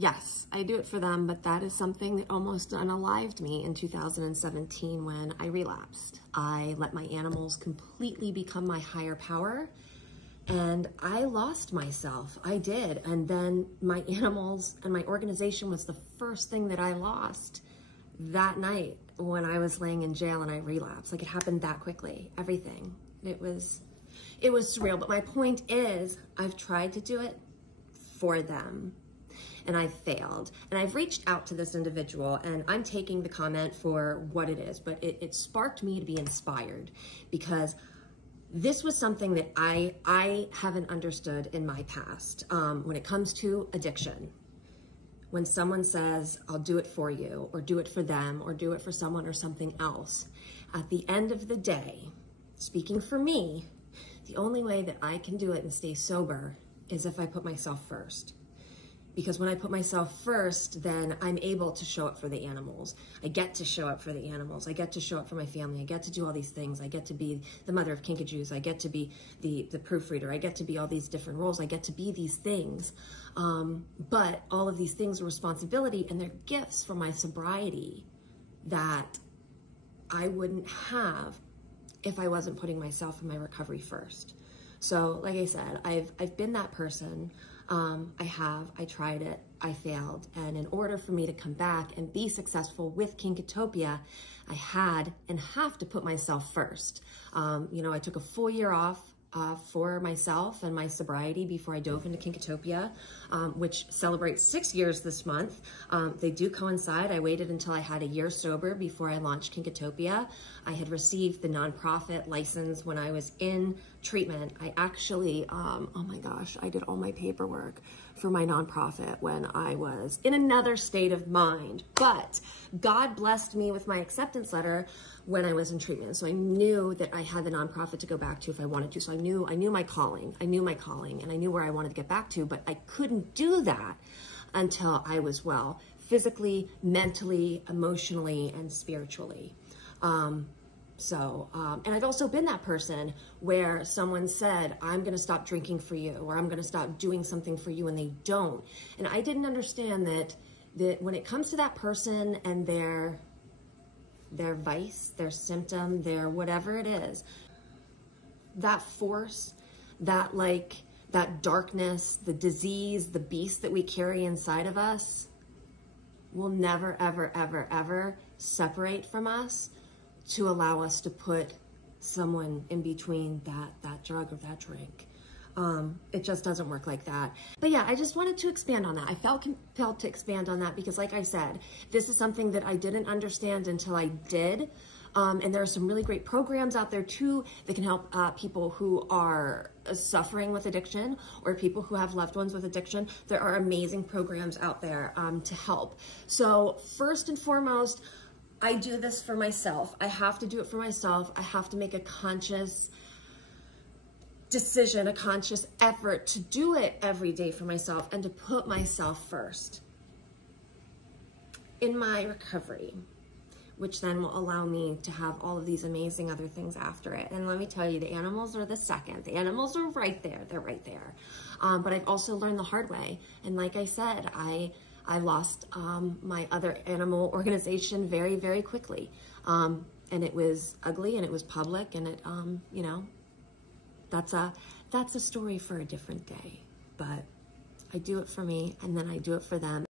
Yes, I do it for them, but that is something that almost unalived me in 2017 when I relapsed. I let my animals completely become my higher power, and I lost myself. I did. And then my animals and my organization was the first thing that I lost that night when I was laying in jail and I relapsed. Like, it happened that quickly, everything. It was surreal. But my point is, I've tried to do it for them, and I failed. And I've reached out to this individual, and I'm taking the comment for what it is, but it sparked me to be inspired, because this was something that I haven't understood in my past. When it comes to addiction, when someone says, I'll do it for you, or do it for them, or do it for someone or something else, at the end of the day, speaking for me, the only way that I can do it and stay sober is if I put myself first. Because when I put myself first, then I'm able to show up for the animals. I get to show up for the animals. I get to show up for my family. I get to do all these things. I get to be the mother of Kinkajous. I get to be the proofreader. I get to be all these different roles. I get to be these things. But all of these things are responsibility, and they're gifts for my sobriety that I wouldn't have if I wasn't putting myself and my recovery first. So like I said, I've been that person. I tried it, I failed. And in order for me to come back and be successful with Kinkatopia, I had and have to put myself first. I took a full year off for myself and my sobriety before I dove into Kinkatopia, which celebrates 6 years this month. They do coincide. I waited until I had a year sober before I launched Kinkatopia. I had received the nonprofit license when I was in treatment. I actually, oh my gosh, I did all my paperwork for my nonprofit when I was in another state of mind. But God blessed me with my acceptance letter when I was in treatment. So I knew that I had the nonprofit to go back to if I wanted to. So I knew my calling. I knew my calling, and I knew where I wanted to get back to, but I couldn't do that until I was well, physically, mentally, emotionally, and spiritually. And I've also been that person where someone said, I'm going to stop drinking for you, or I'm going to stop doing something for you, and they don't. And I didn't understand that when it comes to that person and their vice, their symptom, their whatever it is, that force, that darkness, the disease, the beast that we carry inside of us will never, ever, ever, ever separate from us to allow us to put someone in between that drug or that drink. It just doesn't work like that. But yeah, I just wanted to expand on that. I felt compelled to expand on that because, like I said, this is something that I didn't understand until I did. And there are some really great programs out there too that can help people who are suffering with addiction, or people who have loved ones with addiction. There are amazing programs out there to help. So first and foremost, I do this for myself. I have to do it for myself. I have to make a conscious decision, a conscious effort to do it every day for myself and to put myself first in my recovery, which then will allow me to have all of these amazing other things after it. And let me tell you, the animals are the second. The animals are right there. They're right there. But I've also learned the hard way. And like I said, I lost my other animal organization very, very quickly. And it was ugly, and it was public, and it, that's a story for a different day. But I do it for me, and then I do it for them.